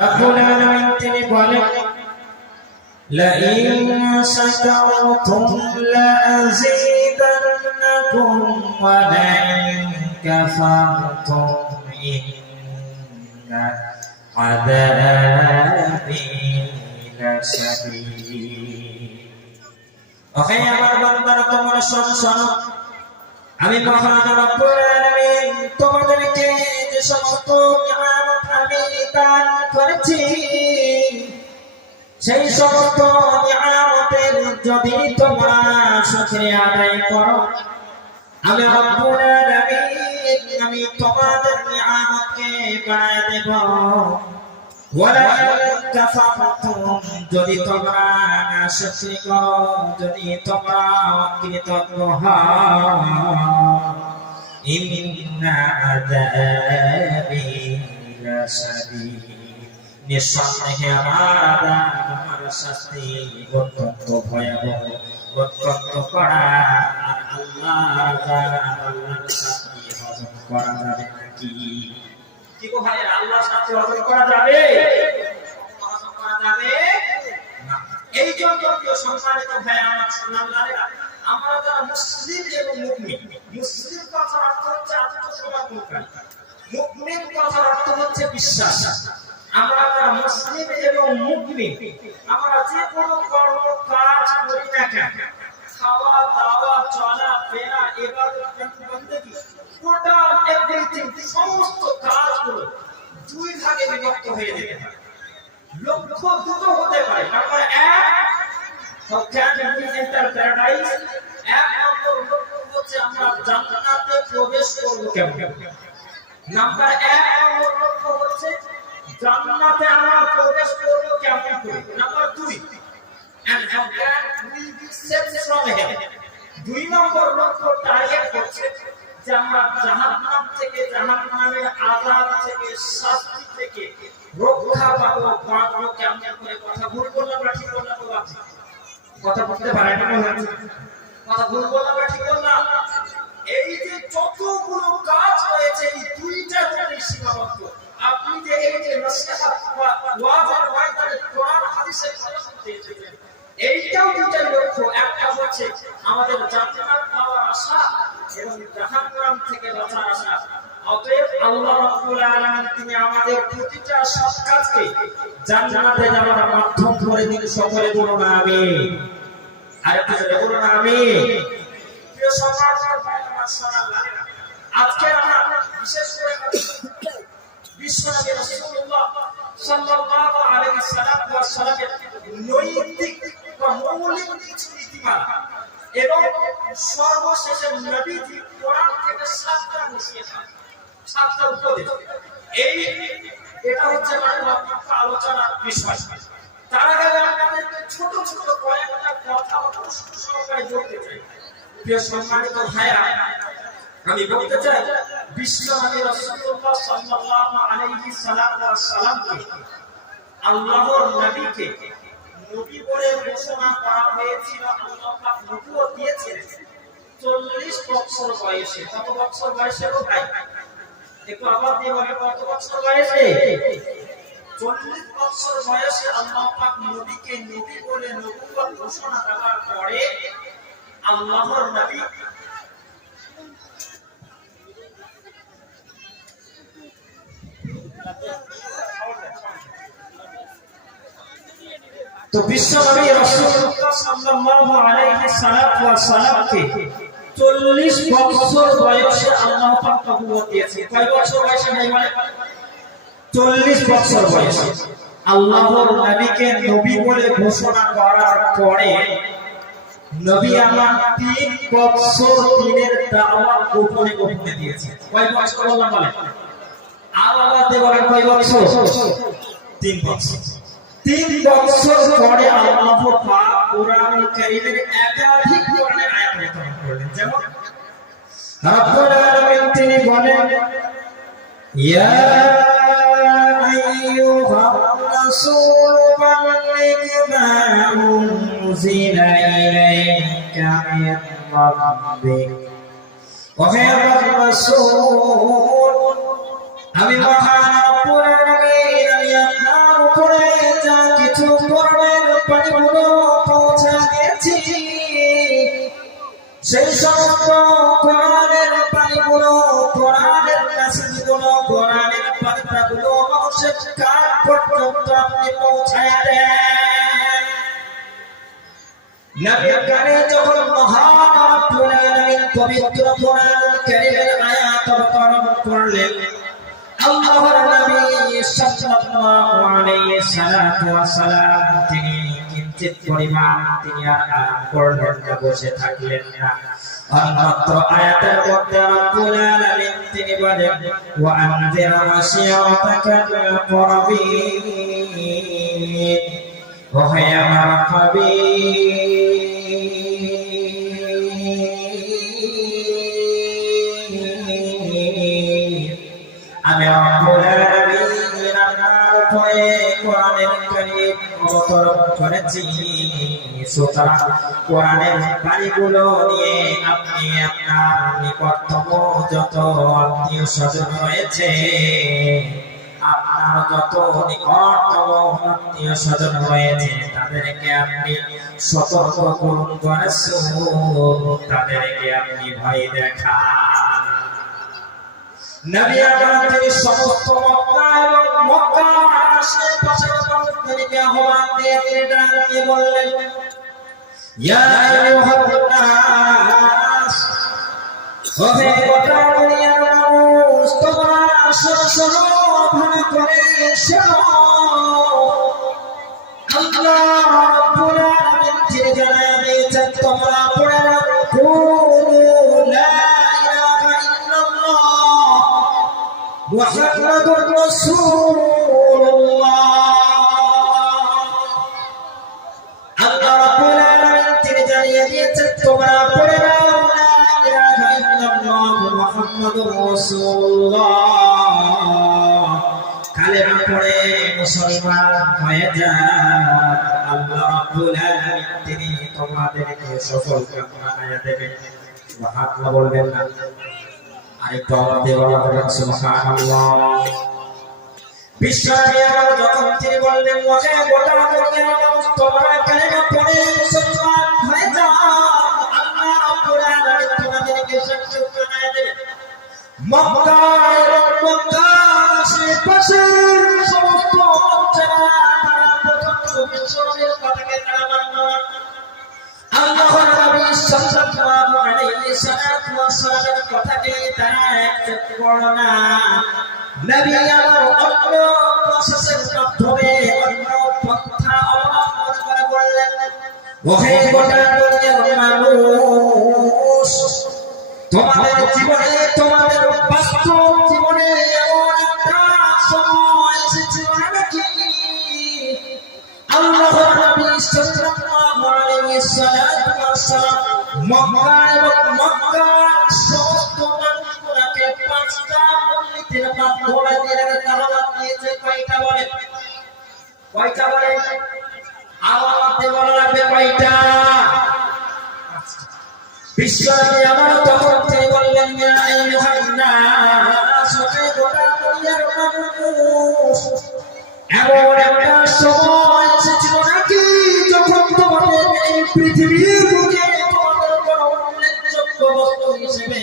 রব্বুল আলামিন তিনি বলেন لئن شكرتم لأزيدنكم ولئن كفرتم إن عذابي لشديد ওহে আমার বান্দারা তোমরা শোনো আমি মহান রব্বুল আলামিন তোমাদেরকে যে সমস্ত নিয়ামত আমি দান করেছি সেই সমস্ত নিয়ামতের যদি তোমরা শুকরিয়া আদায় করো আমি রব্বুল আলামিন আমি তোমাদের নিয়ামতকে বাড়ায় দেব ওয়ালা কাফারতুম যদি তোমরা নাশকরি করো যদি তোমরা অকৃতজ্ঞ হও ইন্না আযাবি লাশাদীদ নিঃসন্দেহে আমার শাস্তি অত্যন্ত ভয়াবহ অত্যন্ত কড়া আল্লাহর শাস্তি হজম করা যাবে নাকি কি গো ভাই আল্লাহর শাস্তি হজম করা যাবে না এই জন্য সম্মানিত ভাই আমার সামনে আমরা যারা মুসলিম এবং মুমিন মুসলিম কথার অর্থ হচ্ছে আত্মসমর্পণ মুমিন কথার অর্থ হচ্ছে বিশ্বাস আমরা যারা মুসলিম এবং মুমিন আমরা যে কোনো কর্ম কাজ করি না কেন খাওয়া দাওয়া চলা ফেরা ইবাদত বندگی টোটাল এভরিথিং সমস্ত কাজগুলো দুই ভাগে বিভক্ত হয়ে যেতে পারে লক্ষ্য দুটো হতে পারে number 1 how can we enter paradise এক নম্বর লক্ষ্য হচ্ছে আমরা জান্নাতে প্রবেশ করব কেমন নাম্বার 1 নম্বর লক্ষ্য হচ্ছে জান্নাতে আমরা প্রবেশ করব কেমন করে number 2 and how can we be saved from hell দুই নম্বর লক্ষ্য টার্গেট হচ্ছে যে আমরা জাহান্নাম থেকে জাহান্নামের আযাব থেকে শাস্তি থেকে রক্ষা পাবো বাঁচবো কেমন করে কথা ভুল বললাম না ঠিক বললাম কথা বলতে পারেন না কথা ভুল বললাম না ঠিক বললাম এই যে যতগুলো কাজ রয়েছে এই দুইটা জিনিস সীমাবদ্ধ আপনি যে এই যে নসিহত ওয়াজ আর ময়দানে কোরআন হাদিসের কথা শুনতে এসেছেন এইটাও দুইটা লক্ষ্য একটা হচ্ছে আমাদের জান্নাত পাওয়ার আশা এবং জাহান্নাম থেকে বাঁচার আশা অতএব আল্লাহ রাব্বুল আলামিন তিনি আমাদের প্রতিটা সৎ কাজকে জান্নাতে যাওয়ার মাধ্যম করে দিন সকলে বলুন আমিন আর একটু জোরে বলুন আমিন প্রিয় সম্মানিত ভাই আমার সালাম আজকে আমরা বিশেষ করে বিশ্বনবী রাসূলুল্লাহ সাল্লাল্লাহু আলাইহি ওয়াসাল্লামের নৈতিক বা মৌলিক কিছু নীতিমালা এবং সর্বশেষে নবীজি কোরআন থেকে 7টা নসিহত 7টা উপদেশ এটা হচ্ছে আমাদের আলোচনার বিষয় তার আগে আমাদের ছোট ছোট কয়েকটা কথা প্রশ্ন সহকারে বলতে চাই প্রিয় সম্মানিত ভাইরা আমি বলতে চাই বিশ্বনবী রাসূলুল্লাহ সাল্লাল্লাহু আলাইহি সাল্লামকে আল্লাহর নবীকে নবী বলে ঘোষণা করা হয়েছিল আল্লাহ পাক নবুয়ত দিয়েছেন 40 বছর বয়সে কত বছর বয়সে গো ভাই একটু আবার দিয়ে বলে কত বছর বয়সে 40 বছর বয়সে আল্লাহ পাক নবীকে নবী বলে নবুয়ত ঘোষণা দেওয়ার পরে আল্লাহর নবী তো বিশ্বনবী রাসূলুল্লাহ সাল্লাল্লাহু আলাইহি সাল্লামকে 40 বছর বয়সে আল্লাহ পাক নবুয়ত দিয়েছেন কয় বছর বয়সে ভাই বলেন 40 বছর বয়সে আল্লাহর নবীকে নবী বলে ঘোষণা করার পরে নবী আমার 3 বছর দিনের দাওয়াত গোপনে গোপনে দিয়েছেন কয় বছর আল্লাহ বলেন আর আল্লাহ বলেন কয় বছর 3 বছর 3 বছর পরে আল্লাহ পাক কোরআনুল কারীমের একাধিক কোরআনের আয়াত অবতীর্ণ করলেন যেমন রব্বুল আলামিন তিনি বলেন ইয়া আইয়ুহার রাসূল বাল্লিগ মা উনজিলা ইলাইকা মির রাব্বিক ওহে রাসূল আমি মহান রব্বুল আলামিন আমি আপনার উপরে যা কিছু কোরআনের পানিগুলো পৌঁছা দিয়েছি, সেই সমস্ত কোরআনের পানিগুলো, কোরআনের মেসেজগুলো, কোরআনের বার্তাগুলো মানুষের কান পর্যন্ত আপনি পৌঁছায় দেন। নবী কারীম যখন মহান রব্বুল আলামিন পবিত্র কোরআন কারীমের আয়াত অবতরণ করলেন, আল্লাহর নবী সাল্লাল্লাহু আলাইহি সাল্লাতু ওয়া সাল্লাম তিনি কিঞ্চিত পরিমাণ তিনি আর আরাম করলেন না, বসে থাকলেন না। অন্যত্র আয়াতের মধ্যে রব্বুল আলামিন তিনি বলেন, ওয়া আনজির আশিরাতাকাল আকরাবিন, ও হে আমার হাবিব আমি রব্বুল আলামিন আপনার উপরে কোরআনের কারীম অবতরণ করেছি, সুতরাং কোরআনের বাণীগুলো নিয়ে আপনি আপনার নিকটতম যত আত্মীয় স্বজন রয়েছে, আপনার যত নিকটতম আত্মীয় স্বজন রয়েছে তাদেরকে আপনি সতর্ক করুন, তাদেরকে আপনি ভয় দেখান। নবী আমার তিনি সমস্ত মক্কা এবং মক্কার আশেপাশের মানুষদেরকে আহ্বান দিয়ে তিনি ডাক দিয়ে বললেন, ইয়া আইয়ুহান নাস, ও হে গোটা দুনিয়ার মানুষ, তোমরা শোনো, ভালো করে শোনো। আল্লাহ রাব্বুল আলামিন তিনি জানায় দিয়েছেন, তোমরা পড়ে রাখো লা ইলাহা ইল্লাল্লাহ মুহাম্মাদুর রাসূলুল্লাহ। আল্লাহ রাব্বুল আলামিন তিনি জানিয়ে দিয়েছেন, তোমরা পড়ে রাখো লা ইলাহা ইল্লাল্লাহ মুহাম্মাদুর রাসূলুল্লাহ, কালেমা পড়ে মুসলমান হয়ে যান। আল্লাহ রাব্বুল আলামিন তিনি তোমাদেরকে সফল কামনা দেবেন। সুবহানাল্লাহ বলবেন না? আরেকটু আওয়াজ দিয়ে বলবেন সুবহানাল্লাহ। বিশ্বনবী আমার যখন তিনি বললেন, ওহে গোটা দুনিয়ার মানুষ, তোমরা কালেমা পড়ে মুসলমান হয়ে যান, আল্লাহ রাব্বুল আলামিন তোমাদেরকে সফল কামনা দেবেন। মক্কা এবং মক্কার আশেপাশের সমস্ত মানুষেরা তারা প্রথম বিশ্বনবীর কথাকে তারা মানল না। আল্লাহর নবী সাল্লাল্লাহু আলাইহি ওয়াসাল্লামের কথাকে তারা অ্যাকসেপ্ট করল না। নবী আমার অন্য প্রসেসের মাধ্যমে অন্য পন্থা অবলম্বন করে বললেন, ওহে গোটা দুনিয়ার মানুষ, তোমাদের জীবনে, তোমাদের বাস্তব জীবনে এমন একটা সময় এসেছিল নাকি আল্লাহর নবী সাল্লাল্লাহু আলাইহি ওয়াসাল্লাম মক্কা এবং মক্কার সমস্ত মানুষগুলোকে পাঁচটা মূলনীতির মাধ্যমে দিনের দাওয়াত দিয়েছে। কয়টা বলেন? কয়টা বলেন? আওয়াজে বলা লাগবে কয়টা? বিশ্বনবী আমার তখন তিনি বললেন, ইয়া আইয়ুহান নাস, গোটা দুনিয়ার মানুষ, এমন একটা সময় এসেছিল নাকি যখন তোমাদের এই পৃথিবীর বুকে তোমাদের কোনো উল্লেখযোগ্য বস্তু হিসেবে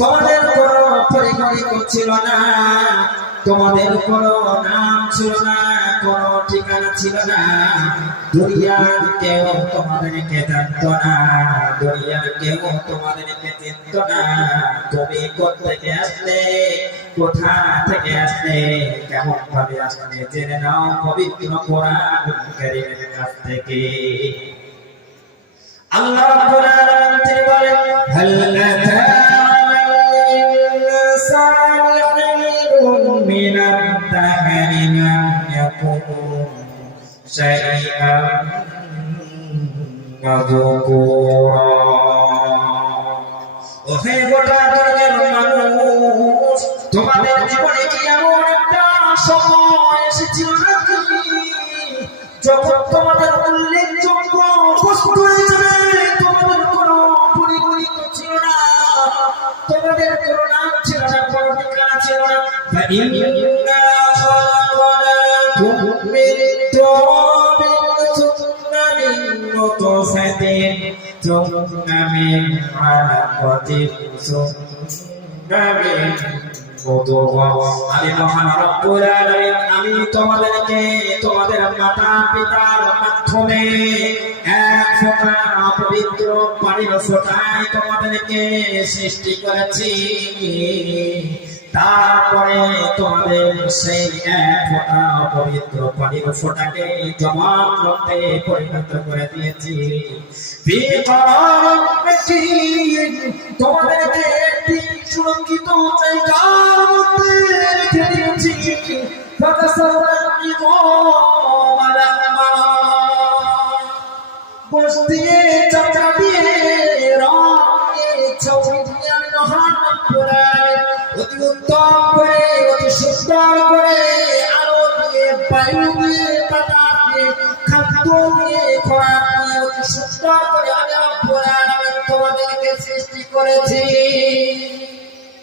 তোমাদের কোনো পরিগণিত ছিল না, তোমাদের কোনো নাম ছিল না, কোনো ঠিকানা ছিল না, দুনিয়ার কেউ তোমাদেরকে জানত না, দুনিয়ার কেউ তোমাদেরকে চিনত না। তুমি কোত্থেকে আসলে, কোথা থেকে আসলে, কেমন ভাবে আসলে জেনে নাও পবিত্র কোরআন কারীমের কাছ থেকে। আল্লাহ রাব্বুল আলামিন তিনি বলেন, হাল আতা من الدهر لم يكن شيئا مذكورا। ওহে গোটা দুনিয়ার মানুষ, তোমাদের জীবনে কি এমন একটা সময় এসেছিল নাকি যখন তোমাদের উল্লেখযোগ্য বস্তু হিসেবে তোমাদের কোনো পরিগণিত ছিল না, তোমাদের কোনো নাম ছিল না, কোনো ঠিকানা ছিল না। فإنا خلقناكم من تراب ثم من نطفة ثم من علقة ثم من আমি মহান রব্বুল আলামিন আমি তোমাদেরকে তোমাদের মাতা পিতার মাধ্যমে এক ফোঁটা পবিত্র পানির ফোঁটায় তোমাদেরকে সৃষ্টি করেছি তারপরে তোমাদের সেই এক ফোঁটা পবিত্র পানির ফোঁটাকে জমাট রক্তে পরিণত করে দিয়েছি তোমাদেরকে একটি সুরক্ষিত জায়গার মধ্যে রেখে দিয়েছি গোশ দিয়ে চাচা দিয়ে অতি উত্তম করে অতি সুন্দর করে আলো দিয়ে বায়ু দিয়ে বাতাস দিয়ে খাদ্য দিয়ে খোরাক দিয়ে অতি সুন্দর করে আমি রব্বুল আলামিন তোমাদেরকে সৃষ্টি করেছি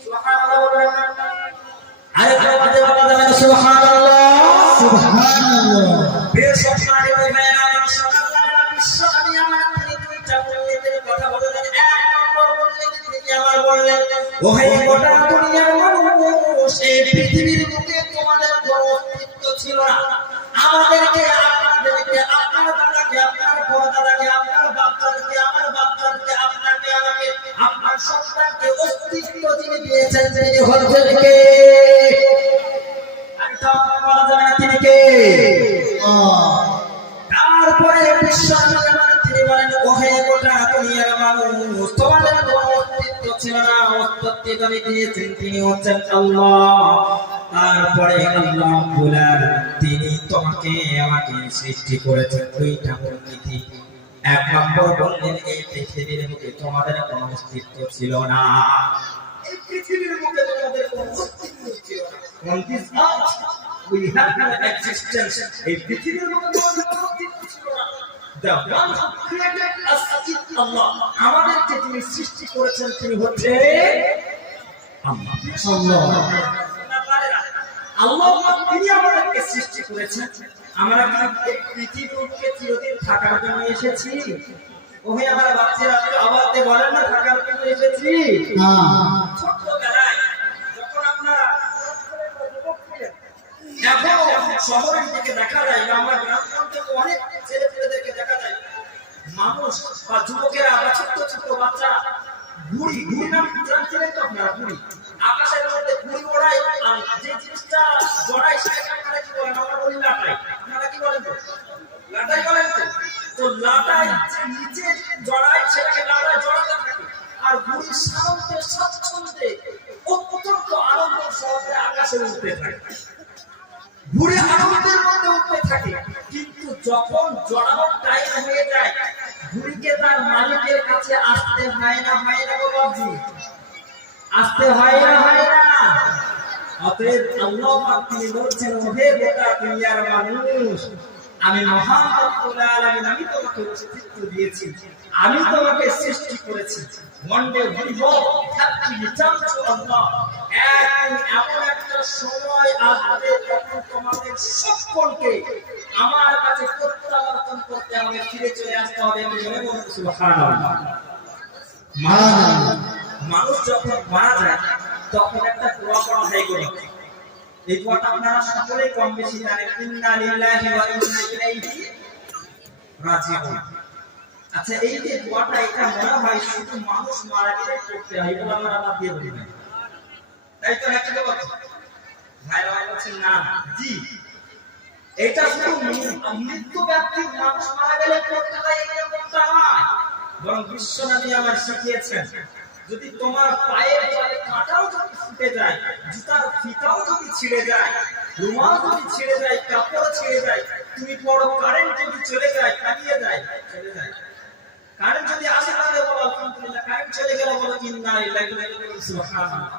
সুবহানাল্লাহ বলবেন আরে তোমাদের বলা যাবে না সুবহানাল্লাহ সুবহানাল্লাহ বেশ সম্মানিত ভাইরা আমার সকালবেলা বিশ্ব আমি আমার দুইটা মূলনীতির কথা বললেন এক নম্বর মূলনীতি তিনি আমার বললেন ও হে গোটা দুনিয়ার মানুষ এই পৃথিবীর বুকে তোমাদের কোনো অস্তিত্ব ছিল না আমাদেরকে আপনাদেরকে আপনার দাদাকে আপনার পরদাদাকে আপনার বাপদাদাকে আমার বাপদাদাকে আপনাকে আমাকে আপনার সন্তানকে অস্তিত্ব যিনি দিয়েছেন তিনি হচ্ছেন কে বলা যাবে না তিনি কে তারপরে বিশ্বনবী তিনি বলেন ও হে গোটা দুনিয়ার মানুষ তোমাদের কোনো অস্তিত্ব ছিল না অস্তিত্ব যিনি দিয়েছেন তিনি হচ্ছেন আল্লাহ তারপরে আল্লাহ বলেন তিনি তোমাকে আমাকে সৃষ্টি করেছেন দুইটা মূলনীতি এক নম্বর বললেন এই পৃথিবীর বুকে তোমাদের কোনো অস্তিত্ব ছিল না এই পৃথিবীর বুকে তোমাদের কোনো অস্তিত্ব ছিল না on this earth we have no existence এই পৃথিবীর বুকে তোমাদের কোনো অস্তিত্ব ছিল না the one who created us is Allah আমাদেরকে যিনি সৃষ্টি করেছেন তিনি হচ্ছেন আল্লাহ আল্লাহ তিনি আমাদেরকে সৃষ্টি করেছেন আমরা কি পৃথিবীতে চিরদিন থাকার জন্য এসেছি ওহে আমার বাচ্চারা আওয়াজে বলেন না থাকার জন্য এসেছি না ছোটবেলায় যখন আপনারা এখন শহরের দিকে দেখা যায় আমরা গ্রামাঞ্চলে অনেক ছেলেপেলেদেরকে দেখা যায় মানুষ বা যুবকেরা বা ছোট ছোট বাচ্চারা ঘুড়ি নাম জানছিলেন তো আপনারা ঘুড়ি আকাশের মধ্যে ঘুড়ি ওড়ায় আর যে জিনিসটা জড়ায় সেটাকে আপনারা কি বলেন আমরা বলি লাটাই আপনারা কি বলেন তো লাটাই বলেন তো লাটাই যে নিচে জড়ায় সেটাকে লাটাই জড়াতে থাকে আর ঘুড়ির সামনে স্বচ্ছন্দে অত্যন্ত আনন্দ সহকারে আকাশে উঠতে থাকে ঘুড়ি আনন্দের মধ্যে উঠতে থাকে কিন্তু যখন জড়ানোর টাইম হয়ে যায় ঘুড়িকে তার মালিকের কাছে আসতে হয় না বাবাজি আসতে হয় না অতএব আল্লাহ পাক তিনি বলছেন হে গোটা দুনিয়ার মানুষ আমি মহান রব্বুল আলামিন আমি তোমাকে অস্তিত্ব দিয়েছি আমি তোমাকে সৃষ্টি করেছি one day we hope that we return to Allah এমন একটা সময় আসবে যখন তোমাদের সকলকে আমার কাছে প্রত্যাবর্তন করতে হবে ফিরে চলে আসতে হবে আমি জোরে বলুন সুবহানাল্লাহ মানুষ যখন মারা যায় তখন একটা দোয়া করা হয় গো এই দোয়াটা আপনারা সকলেই কম বেশি জানেন ইন্না লিল্লাহি ওয়া ইন্না ইলাইহি রাজিউন আচ্ছা এই যে দোয়াটা এটা মনে হয় শুধু মানুষ মারা গেলে করতে হয় এটা আমরা বাদ দিয়ে বলি না তাই তো নাকি বলছি ভাইরা বলছেন না জি এটা শুধু মৃত্যু ব্যক্তি মানুষ মারা গেলে করতে হয় এটা করতে হয় বরং বিশ্বনবী আমার শিখিয়েছেন যদি তোমার পায়ের তলে কাঁটাও যদি ফুটে যায় জুতার ফিতাও যদি ছিঁড়ে যায় রুমাল যদি ছিঁড়ে যায় কাপড় ছিঁড়ে যায় তুমি বড় কারেন্ট যদি চলে যায় পালিয়ে যায় চলে যায় কারেন্ট যদি আসে তাহলে বলো আলহামদুলিল্লাহ কারেন্ট চলে গেল বলো ইন্না লিল্লাহি ওয়া ইন্না ইলাইহি রাজিউন সুবহানাল্লাহ